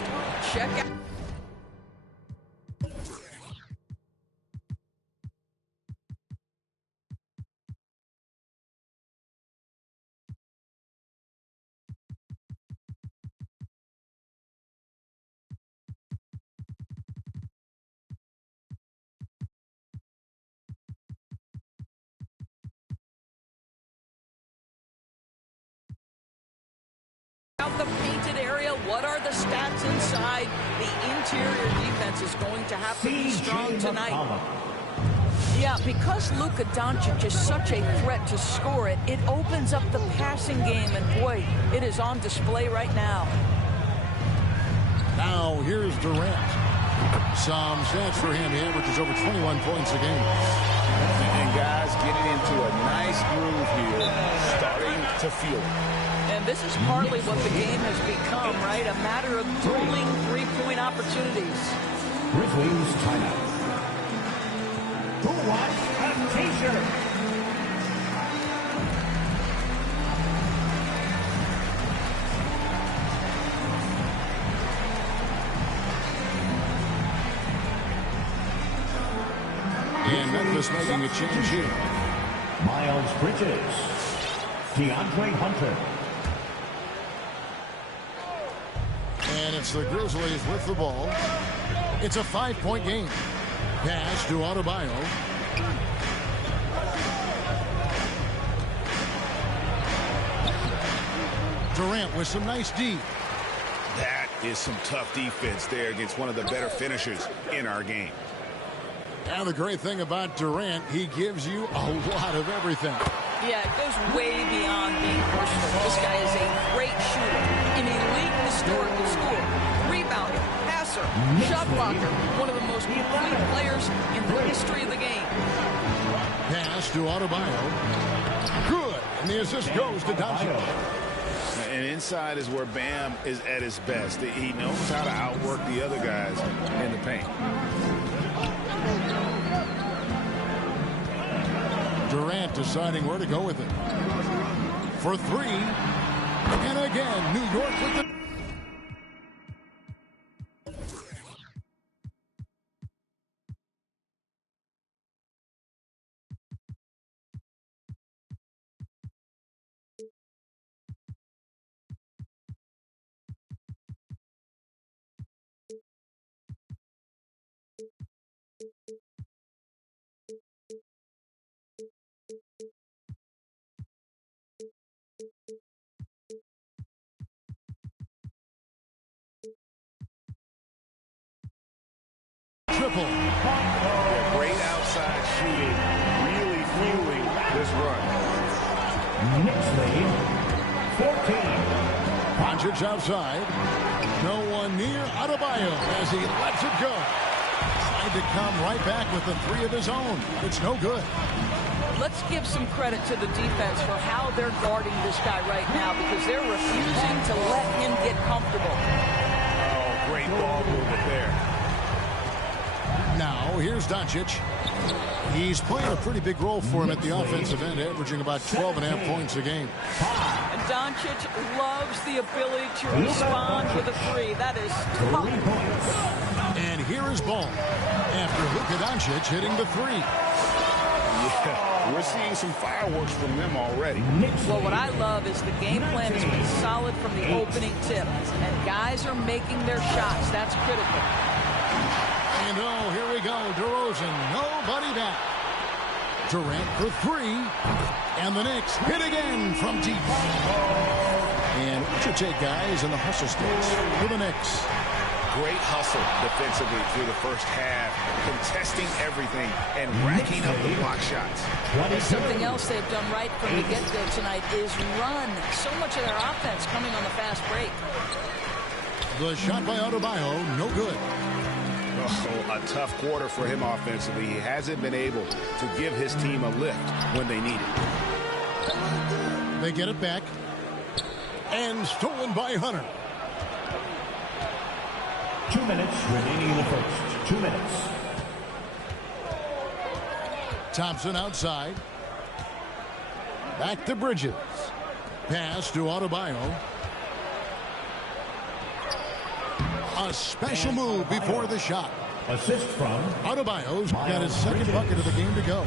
Coast. Check out. Out the painted area, what are the stats inside? The interior defense is going to have to be strong tonight. Yeah, because Luka Doncic is such a threat to score it, it opens up the passing game, and boy, it is on display right now. Now here's Durant. Some stats for him. He averages over 21 points a game. And guys getting into a nice groove here, starting to feel it. And this is partly what the game has become, right? A matter of dueling three-point opportunities. Grizzlies timeout. Who wants a t-shirt? And Memphis making a change here. Miles Bridges. DeAndre Hunter. And it's the Grizzlies with the ball. It's a 5-point game. Pass to Adebayo. Durant with some nice D. That is some tough defense there against one of the better finishers in our game. And the great thing about Durant, he gives you a lot of everything. Yeah, it goes way beyond being versatile. This guy is a great shooter, an elite historical scorer, rebounder, passer, shot blocker, one of the most complete players in the history of the game. Pass to Adebayo. Good. And the assist goes to Doncic. And inside is where Bam is at his best. He knows how to outwork the other guys in the paint. Durant deciding where to go with it. For three. And again, New York with the... Triple. Yeah, great outside shooting, really fueling this run. Knicks lead 14. Doncic outside. No one near Adebayo as he lets it go. Tried to come right back with the three of his own. It's no good. Let's give some credit to the defense for how they're guarding this guy right now, because they're refusing to let him get comfortable. Oh, great ball movement there. Now, here's Doncic. He's playing a pretty big role for him at the offensive end, averaging about 12.5 points a game. And Doncic loves the ability to respond with a three. That is tough. And here is Ball after Luka Doncic hitting the three. Yeah, we're seeing some fireworks from them already. Well, what I love is the game plan has been solid from the opening tip. And guys are making their shots. That's critical. And oh, here we go. DeRozan, nobody back. Durant for three. And the Knicks hit again from deep. And what you take, guys, in the hustle stakes for the Knicks. Great hustle defensively through the first half, contesting everything and racking up the block shots. Something else they've done right from the get-go tonight is run. So much of their offense coming on the fast break. The shot by Adebayo, no good. Oh, a tough quarter for him offensively. He hasn't been able to give his team a lift when they need it. They get it back. And stolen by Hunter. 2 minutes remaining in the first. 2 minutes. Thompson outside. Back to Bridges. Pass to Adebayo. A special move before the shot. Assist from Adebayo's got his second bucket of the game to go.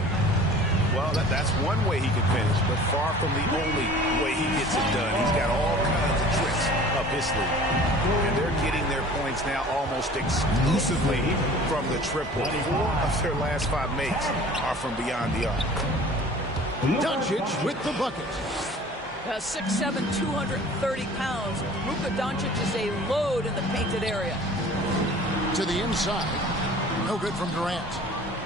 Well, that's one way he can finish, but far from the only way he gets it done. He's got all kinds of tricks up his sleeve. And they're getting their points now almost exclusively from the triple. 4 of their last 5 makes are from beyond the arc. Doncic with the bucket. 6'7", 230 pounds. Luka Doncic is a load in the painted area. To the inside. No good from Durant.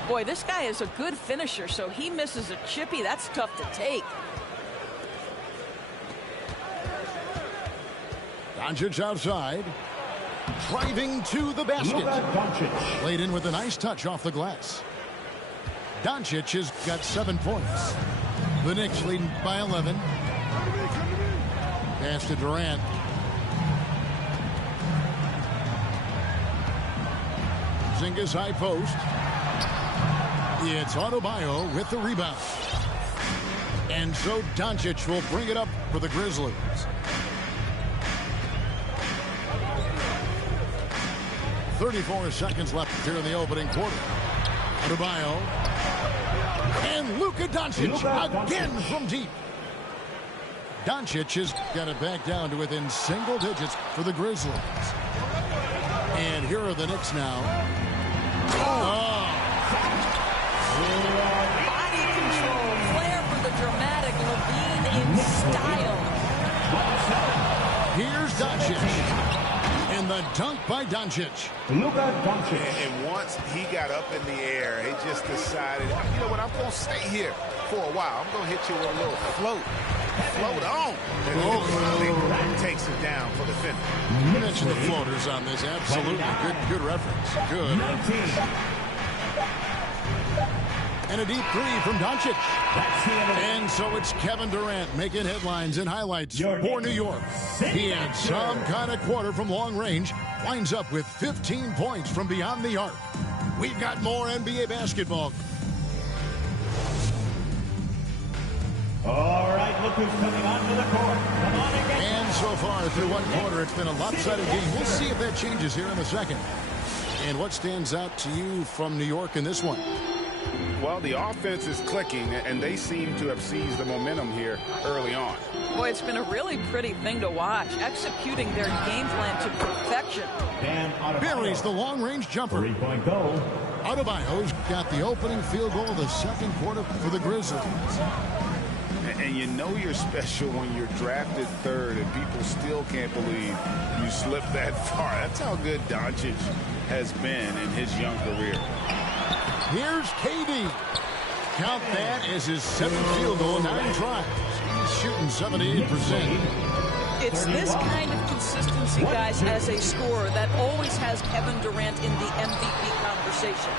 Boy, this guy is a good finisher, so he misses a chippy. That's tough to take. Doncic outside. Driving to the basket. Played in with a nice touch off the glass. Doncic has got 7 points. The Knicks leading by 11. Pass to Durant. Zingas high post. It's Adebayo with the rebound. And so Doncic will bring it up for the Grizzlies. .34 seconds left here in the opening quarter. Adebayo. And Luka Doncic again from deep. Doncic has got it back down to within single digits for the Grizzlies. And here are the Knicks now. Body control, flair for the dramatic, Levine in style. Here's Doncic. And the dunk by Doncic. Luka Doncic. And once he got up in the air, he just decided, you know what, I'm going to stay here for a while. I'm going to hit you with a little float. Float on. And he finally takes it down for the finish. You mentioned the floaters on this. Absolutely. Good reference. Good. And a deep three from Doncic. And so it's Kevin Durant making headlines and highlights for New York. He had some kind of quarter from long range. Winds up with 15 points from beyond the arc. We've got more NBA basketball. All right, look who's coming onto the court. Come on again. And so far through one quarter, it's been a lopsided game. We'll see if that changes here in the second. And what stands out to you from New York in this one? Well, the offense is clicking, and they seem to have seized the momentum here early on. Boy, it's been a really pretty thing to watch, executing their game plan to perfection. Buries the long-range jumper. 3-point goal. Adebayo's got the opening field goal of the second quarter for the Grizzlies. And you know you're special when you're drafted third and people still can't believe you slipped that far. That's how good Doncic has been in his young career. Here's KD. Count that as his 7th field goal in 9 tries. He's shooting 78%. It's this kind of consistency, guys, as a scorer that always has Kevin Durant in the MVP conversation.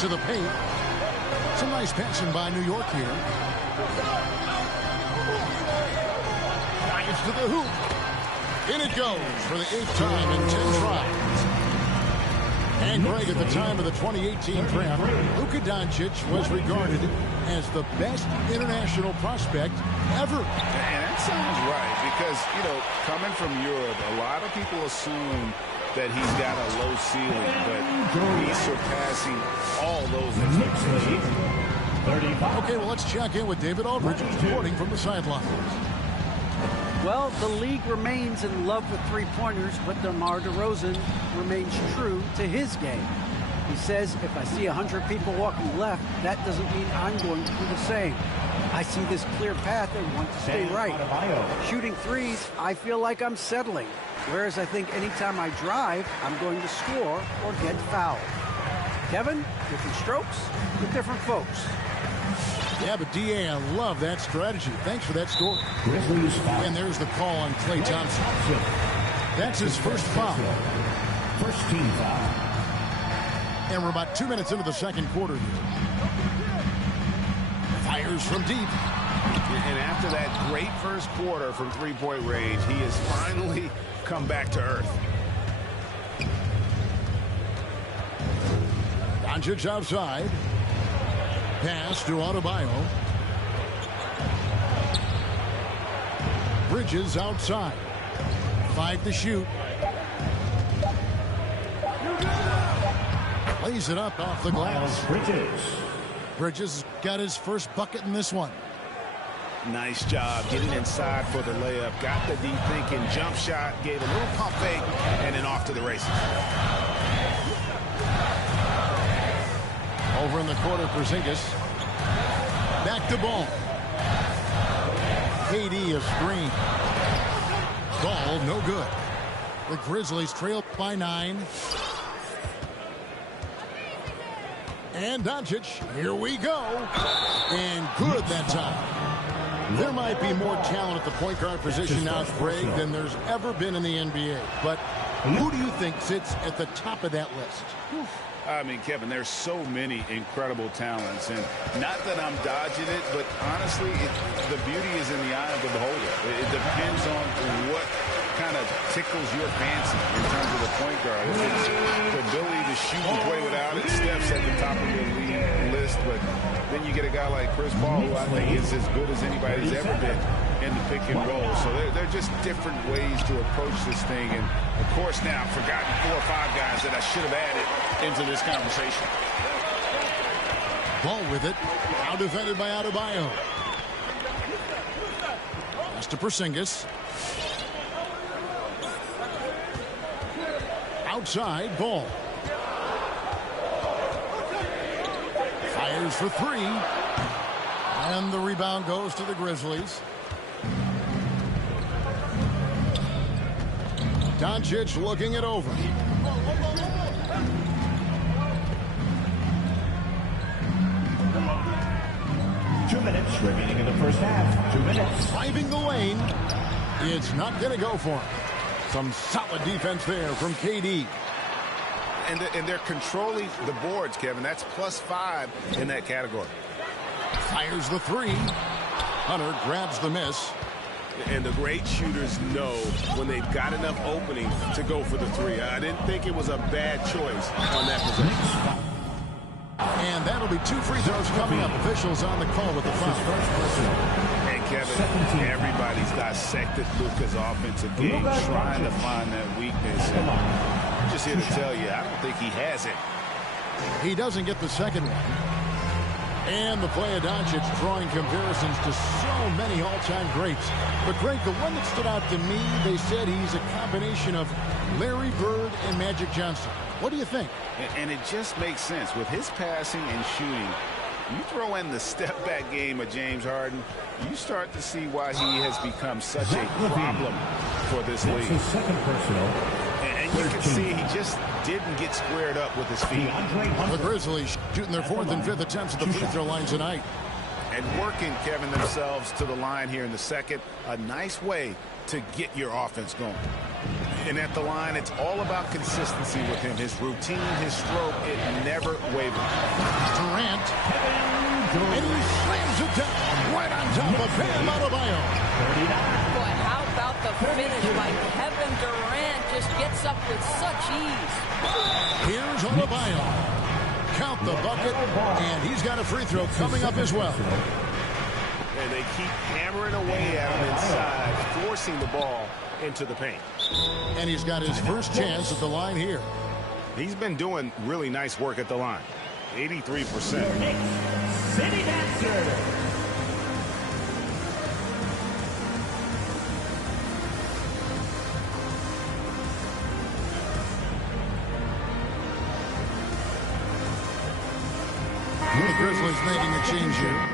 To the paint. Some nice passing by New York here. Drives to the hoop. In it goes for the 8th time in 10 tries. And Greg, at the time of the 2018 draft, Luka Doncic was regarded as the best international prospect ever. And that sounds right because, you know, coming from Europe, a lot of people assume that he's got a low ceiling, but he's surpassing all those expectations. Okay, well, let's check in with David Aldridge reporting from the sidelines. Well, the league remains in love with three-pointers, but DeMar DeRozan remains true to his game. He says, if I see 100 people walking left, that doesn't mean I'm going to do the same. I see this clear path and want to stay right. Shooting threes, I feel like I'm settling. Whereas I think anytime I drive, I'm going to score or get fouled. Kevin, different strokes with different folks. Yeah, but D.A., I love that strategy. Thanks for that story. And there's the call on Klay Thompson. That's his first foul. First team foul. And we're about 2 minutes into the second quarter here. Fires from deep. And after that great first quarter from three-point range, he has finally come back to earth. Doncic outside. Pass to Adebayo. Bridges outside. 5 to shoot. Lays it up off the glass. Bridges got his first bucket in this one. Nice job getting inside for the layup. Got the deep thinking jump shot, gave a little pump fake, and then off to the races. Over in the corner for Porzingis. Back to Ball. KD a screen. Ball no good. The Grizzlies trail by 9. And Doncic, here we go. And good that time. There might be more talent at the point guard position now, Greg, than there's ever been in the NBA. But who do you think sits at the top of that list? I mean, Kevin, there's so many incredible talents. And not that I'm dodging it, but honestly, the beauty is in the eye of the beholder. It depends on what kind of tickles your fancy in terms of the point guard. If it's the ability to shoot and play without it, Steph's at the top of the league list. But then you get a guy like Chris Paul, who I think is as good as anybody's ever been in the pick and roll. So they're just different ways to approach this thing. And, of course, now I've forgotten 4 or 5 guys that I should have added into this conversation. Ball with it. Now defended by Adebayo. Pass to Porzingis. Outside, Ball. Fires for 3. And the rebound goes to the Grizzlies. Doncic looking it over. Two minutes remaining in the first half. 2 minutes. Driving the lane. It's not going to go for him. Some solid defense there from KD. And they're controlling the boards, Kevin. That's +5 in that category. Fires the 3. Hunter grabs the miss. And the great shooters know when they've got enough opening to go for the 3. I didn't think it was a bad choice on that possession. And that'll be 2 free throws coming up. Officials on the call with the foul. And Kevin, everybody's dissected Luka's offensive game, trying to find that weakness. And I'm just here to tell you, I don't think he has it. He doesn't get the second one. And the play of Doncic drawing comparisons to so many all-time greats. But, Greg, the one that stood out to me, they said he's a combination of Larry Bird and Magic Johnson. What do you think? And it just makes sense. With his passing and shooting, you throw in the step-back game of James Harden, you start to see why he has become such a problem for this league. His second personal. And you can see he just didn't get squared up with his feet. The Grizzlies shooting their 4th and 5th attempts at the free throw line tonight. And working, Kevin, themselves to the line here in the second. A nice way to get your offense going. And at the line, it's all about consistency with him. His routine, his stroke, it never wavers. Durant. And he slams it down right on top of Bam Adebayo. Boy, how about the finish by Kevin Durant? Just gets up with such ease. Here's Adebayo. Count the bucket, and he's got a free throw coming up as well. And they keep hammering away at him inside, forcing the ball into the paint. And he's got his first chance at the line here. He's been doing really nice work at the line. 83%. City Dancer. The Grizzlies making a change here.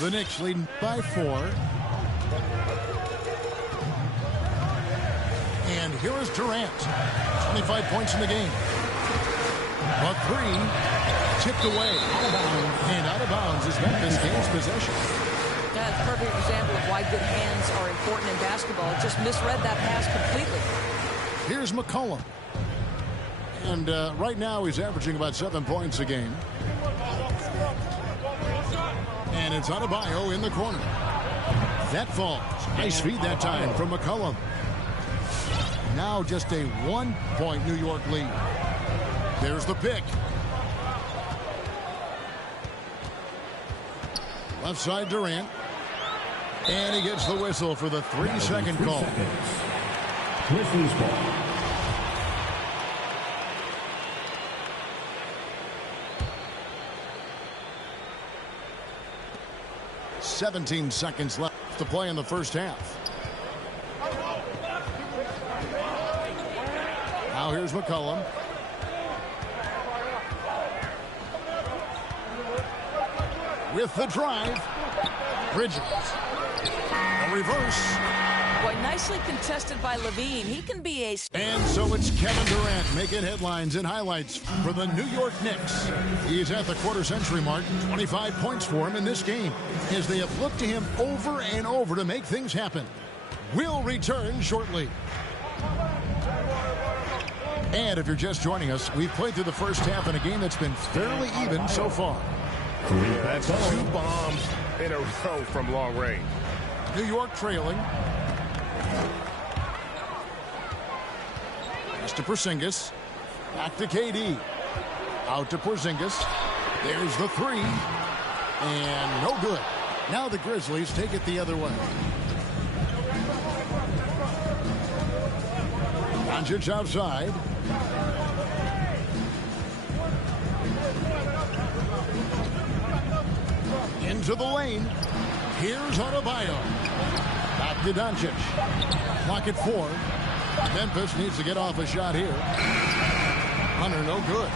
The Knicks leading by 4. And here is Durant. 25 points in the game. A three. Tipped away. And out of bounds as Memphis gains possession. That's a perfect example of why good hands are important in basketball. Just misread that pass completely. Here's McCollum. And right now he's averaging about 7 points a game. And it's Adebayo in the corner. That falls. Nice feed that time from McCollum. Now just a 1-point New York lead. There's the pick. Left side Durant. And he gets the whistle for the 3-second call. Grizzlies ball. "17 seconds left to play in the first half. Now here's McCollum. With the drive. Bridges. A reverse. Boy, nicely contested by Levine. He can be a... And so it's Kevin Durant making headlines and highlights for the New York Knicks. He's at the quarter-century mark. 25 points for him in this game as they have looked to him over and over to make things happen. We'll return shortly. And if you're just joining us, we've played through the first half in a game that's been fairly even so far. That's 2 bombs in a row from long range. New York trailing. Pass to Porzingis. Back to KD. Out to Porzingis. There's the 3. And no good. Now the Grizzlies take it the other way. Doncic outside. Into the lane. Here's Adebayo. Back to Doncic. Clock at 4. Memphis needs to get off a shot here. Hunter, no good.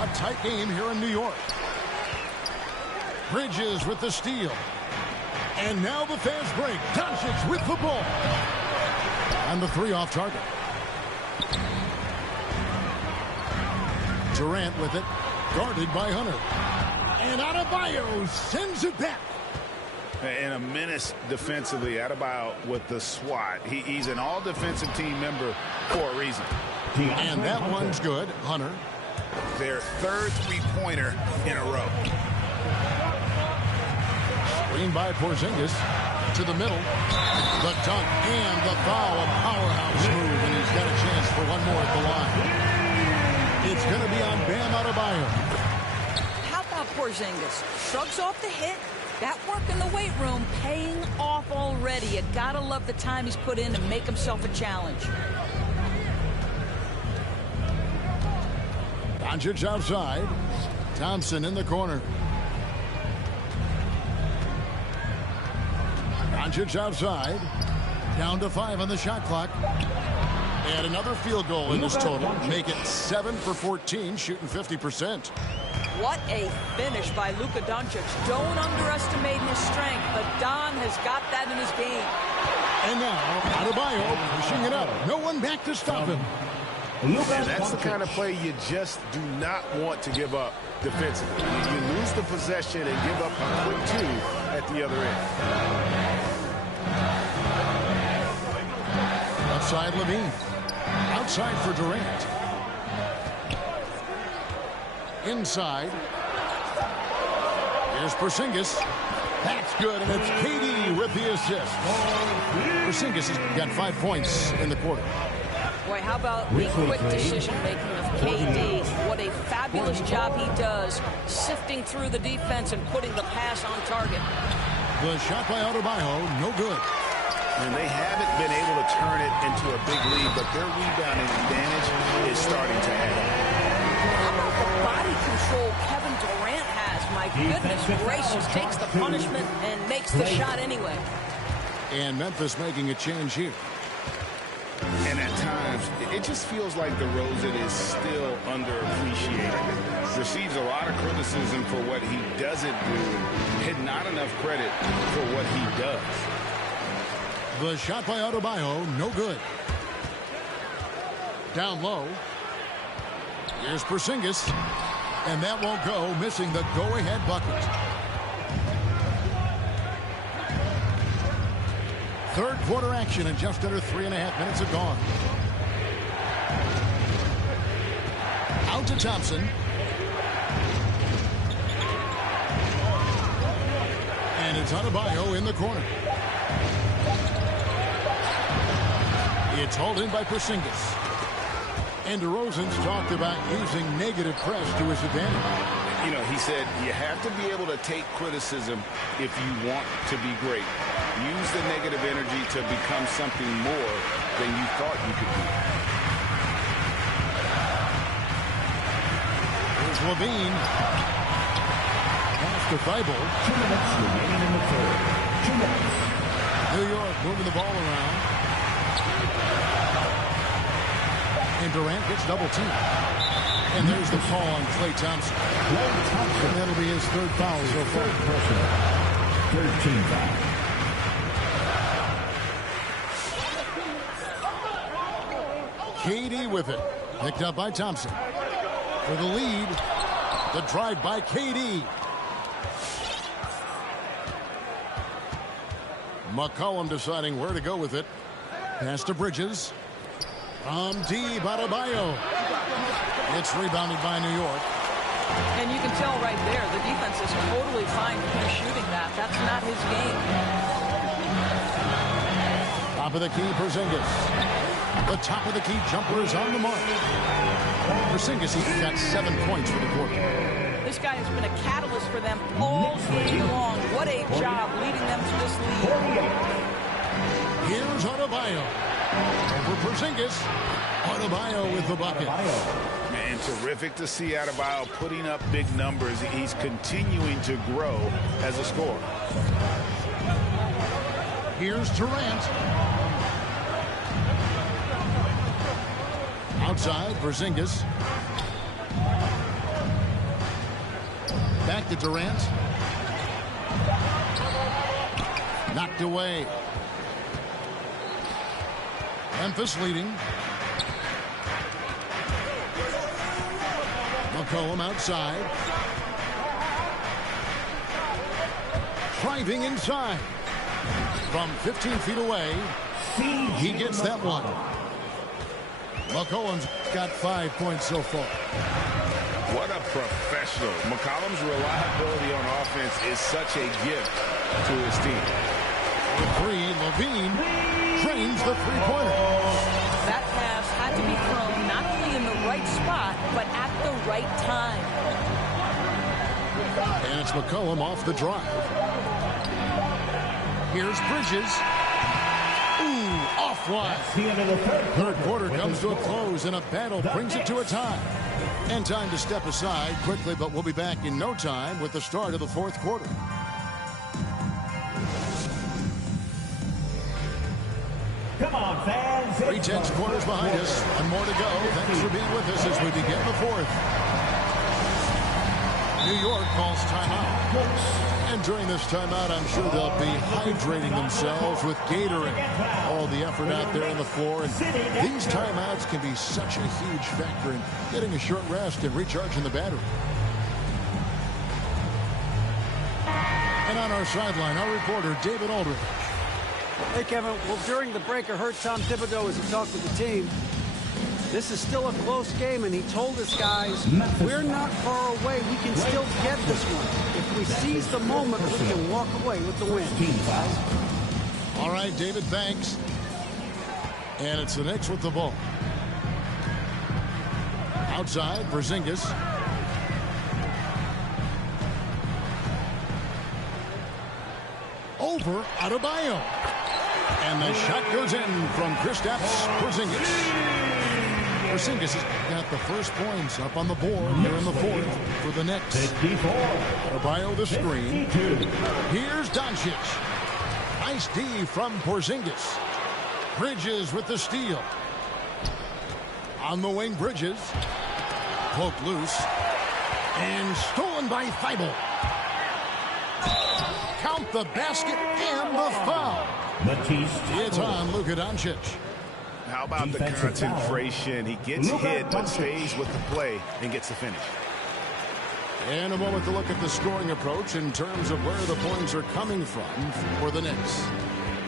A tight game here in New York. Bridges with the steal. And now the fast break. Doncic with the ball. And the 3 off target. Durant with it. Guarded by Hunter. And Adebayo sends it back. And a menace defensively. Adebayo with the swat. He's an all-defensive team member for a reason. And that one's good. Hunter. Their 3rd three-pointer in a row. Screen by Porzingis. To the middle. The dunk and the foul. A powerhouse move. And he's got a chance for one more at the line. It's going to be on Bam Adebayo. How about Porzingis? Shrugs off the hit. That work in the weight room paying off already. You gotta love the time he's put in to make himself a challenge. Doncic outside. Thompson in the corner. Doncic outside. Down to 5 on the shot clock. And another field goal in this total. Make it 7 for 14, shooting 50%. What a finish by Luka Doncic. Don't underestimate his strength, but Don has got that in his game. And now, Adebayo pushing it up. No one back to stop him. And that's the kind of play you just do not want to give up defensively. You lose the possession and give up a quick 2 at the other end. Outside Levine. Outside for Durant. Inside. Here's Porzingis. That's good, and it's KD with the assist. Porzingis has got 5 points in the quarter. Boy, how about the quick decision-making of KD? What a fabulous job he does sifting through the defense and putting the pass on target. The shot by Adebayo, no good. And they haven't been able to turn it into a big lead, but their rebounding advantage is starting to add up. How about the body control Kevin Durant has? My goodness gracious, takes the punishment and makes the shot anyway. And Memphis making a change here. And at times, it just feels like DeRozan is still underappreciated. Receives a lot of criticism for what he doesn't do, and not enough credit for what he does. The shot by Adebayo, no good. Down low. Here's Porzingis. And that won't go, missing the go-ahead bucket. Third quarter action, and just under 3.5 minutes have gone. Out to Thompson. And it's Adebayo in the corner. It's hauled in by Porzingis. And DeRozan's talked about using negative press to his advantage. You know, he said you have to be able to take criticism if you want to be great. Use the negative energy to become something more than you thought you could be. Here's Levine. Pass to Thibault. 2 minutes remaining in the third. 2 minutes. New York moving the ball around. And Durant gets double teamed. And there's the call on Klay Thompson. And that'll be his third foul so far. Third team foul. KD with it. Picked up by Thompson. For the lead. The drive by KD. McCollum deciding where to go with it. Pass to Bridges. From deep, Adebayo. It's rebounded by New York. And you can tell right there, the defense is totally fine with him shooting that. That's not his game. Top of the key, Porzingis. The top of the key jumper is on the mark. Porzingis, he's got 7 points for the quarter. This guy has been a catalyst for them all game long. What a job leading them to this lead. Here's Adebayo. Over Porzingis. Adebayo with the bucket. Man, terrific to see Adebayo putting up big numbers. He's continuing to grow as a scorer. Here's Durant. Outside, Porzingis. Back to Durant. Knocked away. Memphis leading. McCollum outside. Driving inside. From 15 feet away. He gets that one. McCollum's got 5 points so far. What a professional. McCollum's reliability on offense is such a gift to his team. The three, Levine drains the three-pointer. That pass had to be thrown not only in the right spot, but at the right time. And it's McCollum off the drive. Here's Bridges. Ooh, offline. Third quarter comes to a close, and a battle brings it to a tie. And time to step aside quickly, but we'll be back in no time with the start of the fourth quarter. Come on, fans. 3/10 quarters behind us, and more to go. Thanks for being with us as we begin the fourth. New York calls timeout. And during this timeout, I'm sure they'll be hydrating themselves with Gatorade. All the effort out there on the floor. And these timeouts can be such a huge factor in getting a short rest and recharging the battery. And on our sideline, our reporter, David Aldridge. Hey, Kevin. Well, during the break, I heard Tom Thibodeau as he talked with the team. This is still a close game, and he told his guys, we're not far away. We can still get this one. If we seize the moment, we can walk away with the win. All right, David, thanks. And it's the Knicks with the ball. Outside, Porzingis. Over Adebayo. And the shot goes in from Kristaps Porzingis. Porzingis has got the first points up on the board here in the fourth for the Knicks. Adebayo the screen. Here's Doncic. Nice D from Porzingis. Bridges with the steal. On the wing, Bridges. Poked loose. And stolen by Thibault. Count the basket and the foul. It's on Luka Doncic. How about the concentration? He gets hit but stays with the play and gets the finish. And a moment to look at the scoring approach in terms of where the points are coming from for the Knicks.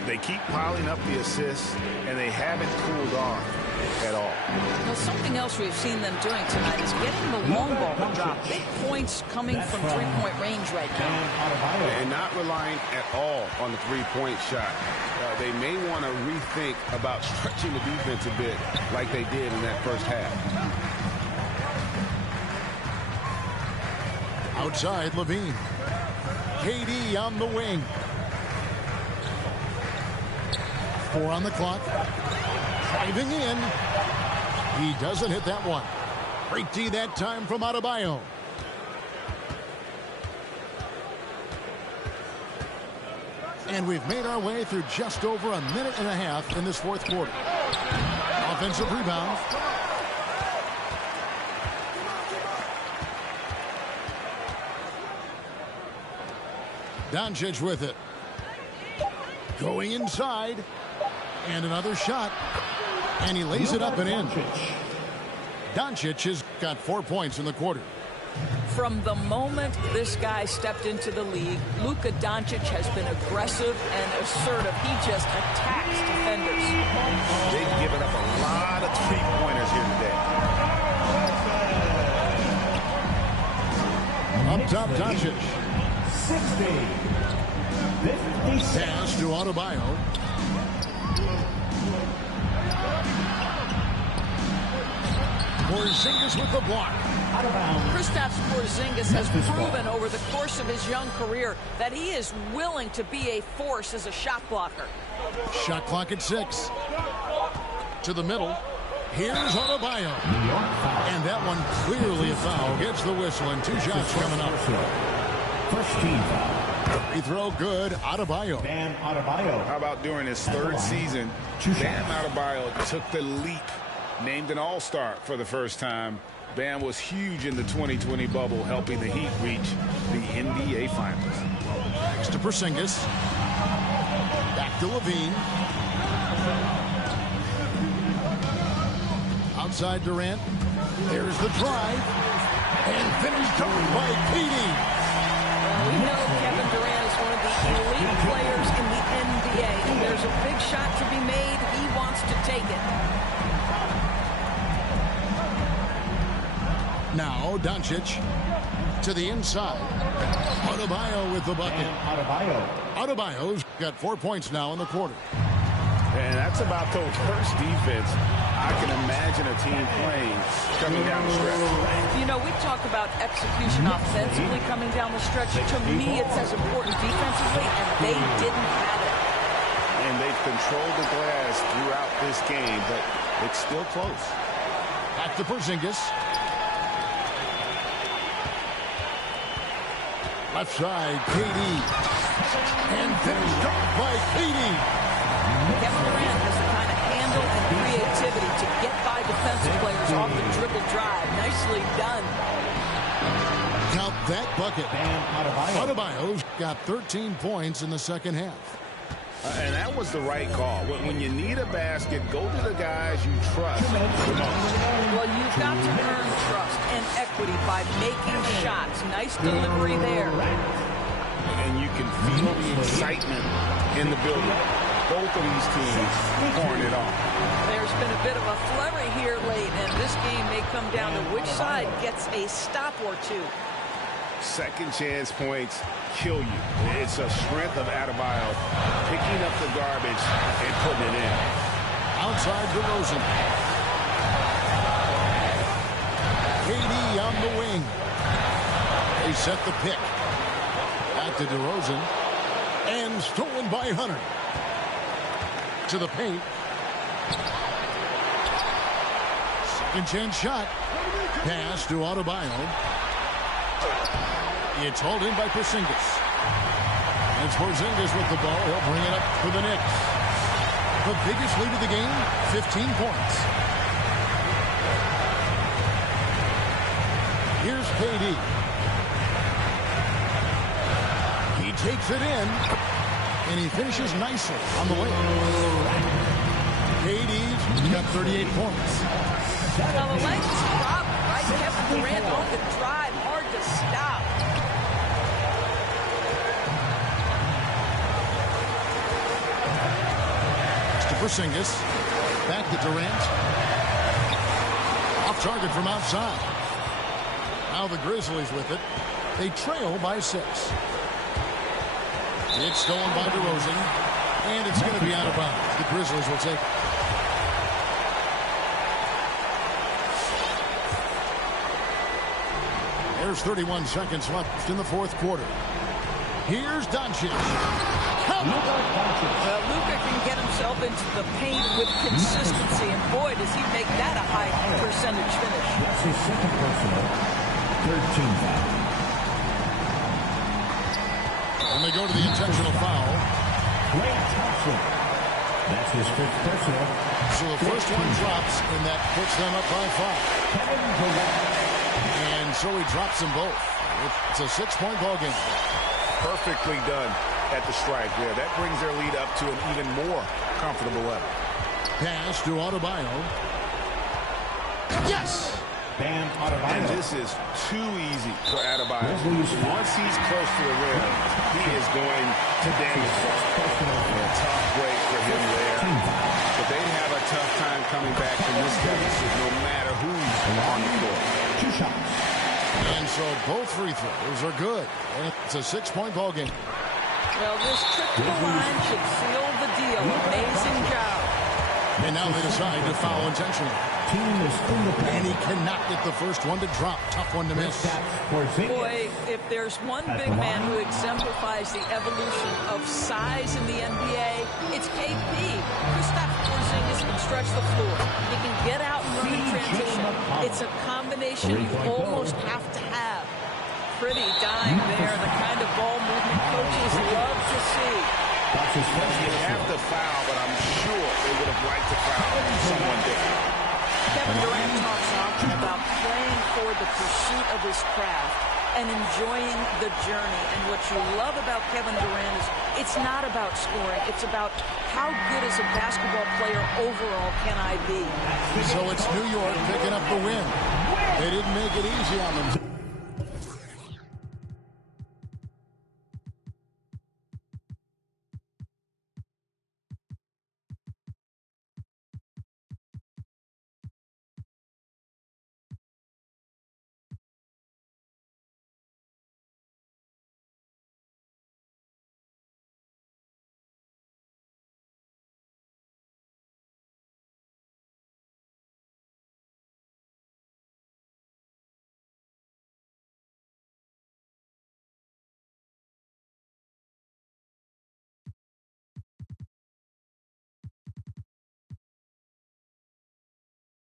They keep piling up the assists, and they haven't cooled off at all. Now, something else we've seen them doing tonight is getting the long ball to drop. Big points coming from three-point range right now. And not relying at all on the three-point shot. They may want to rethink about stretching the defense a bit like they did in that first half. Outside, Levine. KD on the wing. 4 on the clock. Driving in. He doesn't hit that one. Great D that time from Adebayo. And we've made our way through just over a minute and a half in this fourth quarter. Offensive rebound. Doncic with it. Going inside. And another shot. And he lays it up and in. Doncic has got 4 points in the quarter. From the moment this guy stepped into the league, Luka Doncic has been aggressive and assertive. He just attacks defenders. They've given up a lot of three-pointers here today. Up top, Doncic. 60. Pass to Adebayo. Porzingis with the block. Kristaps Porzingis has proven over the course of his young career that he is willing to be a force as a shot blocker. Shot clock at 6. To the middle. Here's Adebayo. And that one clearly a foul. Gets the whistle and 2 shots coming up. First team foul. Free throw good. Adebayo. Bam Adebayo. How about during his third season, Bam Adebayo took the leap, named an all-star for the first time. Bam was huge in the 2020 bubble, helping the Heat reach the NBA Finals. Next to Porzingis. Back to Levine. Outside Durant. There's the drive. And finished off by KD. We know Kevin Durant is one of the elite players in the NBA. And there's a big shot to be made. He wants to take it. Now Doncic to the inside. Adebayo with the bucket. Adebayo's got 4 points now in the quarter. And that's about the worst defense I can imagine a team playing coming down the stretch. You know, we talk about execution offensively coming down the stretch. To me, it's as important defensively, and they didn't have it. And they've controlled the glass throughout this game, but it's still close. Back to Porzingis. Left side, KD. And finished off by KD. Kevin Durant has the kind of handle and creativity to get by defensive players off the dribble drive. Nicely done. Count that bucket. Adebayo's got 13 points in the second half. And that was the right call. When you need a basket, go to the guys you trust the most. Well, you've got to earn trust and equity by making shots. Nice delivery there. And you can feel the excitement in the building. Both of these teams pouring it on. There's been a bit of a flurry here late, and this game may come down to which side gets a stop or two. Second chance points kill you. It's a strength of Adebayo picking up the garbage and putting it in. Outside DeRozan. KD on the wing. They set the pick. Back to DeRozan. And stolen by Hunter. To the paint. Second chance shot. Pass to Adebayo. It's hauled in by Porzingis. It's Porzingis with the ball. He'll bring it up for the Knicks. The biggest lead of the game, 15 points. Here's KD. He takes it in. And he finishes nicely on the way. KD's He's got 38 points. Now the length is a problem, right? Kevin Durant on the drive, hard to stop. Porzingis. Back to Durant. Off target from outside. Now the Grizzlies with it. They trail by 6. It's stolen by DeRozan. And it's going to be out of bounds. The Grizzlies will take it. There's 31 seconds left in the fourth quarter. Here's Doncic. Well, Luka can get himself into the paint with consistency, and boy, does he make that a high percentage finish. That's his second personal, 13 foul. And they go to the intentional foul. Klay Thompson. That's his fifth personal. So the first one drops, and that puts them up by 5. Kevin Durant. And so he drops them both. It's a 6-point ball game. Perfectly done at the strike there. That brings their lead up to an even more comfortable level. Pass to Adebayo. Yes! Bam Adebayo. And this is too easy for Adebayo. Once he's close to the rim, he is going to damage. A tough break for him there. But they'd have a tough time coming back from this deficit no matter who's on the court. 2 shots. And so both free throws are good. And it's a 6-point ball game. Well, this trip to the line should seal the deal. Amazing job. And now they decide to foul intentionally. Team is in the And he cannot get the first one to drop. Tough one to miss. Boy, if there's one big man who exemplifies the evolution of size in the NBA, it's KP. Kristaps Porzingis can stretch the floor. He can get out and run in transition. It's a combination you almost have to have. Pretty dime there, the kind of ball movement coaches love to see. You have to foul, but I'm sure they would have liked to foul someone different. Kevin Durant talks often about playing for the pursuit of his craft and enjoying the journey. And what you love about Kevin Durant is it's not about scoring. It's about how good as a basketball player overall can I be. So it's New York picking up the win. They didn't make it easy on them.